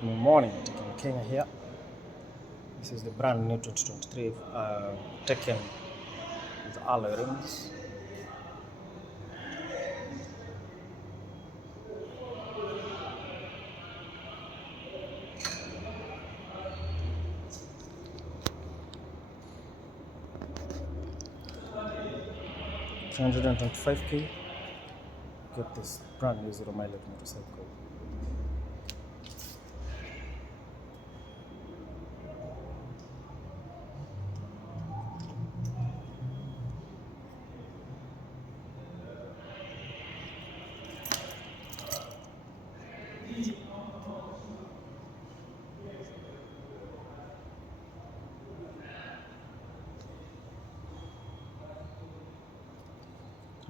Good morning, Tekken Kenya here. This is the brand new 2023 Tekken with alloy rims. $325K. Get this brand new zero mileage motorcycle.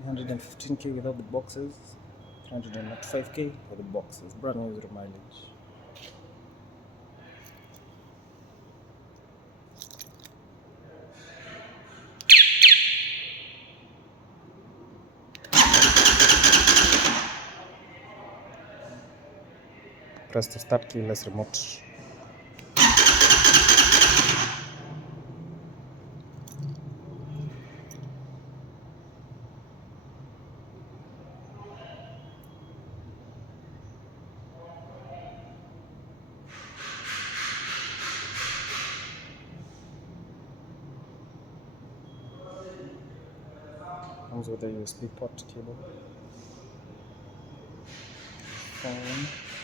$315K without the boxes. $395K for the boxes. Brand new zero mileage. Press the start keyless remote. Comes with a USB port cable. Phone.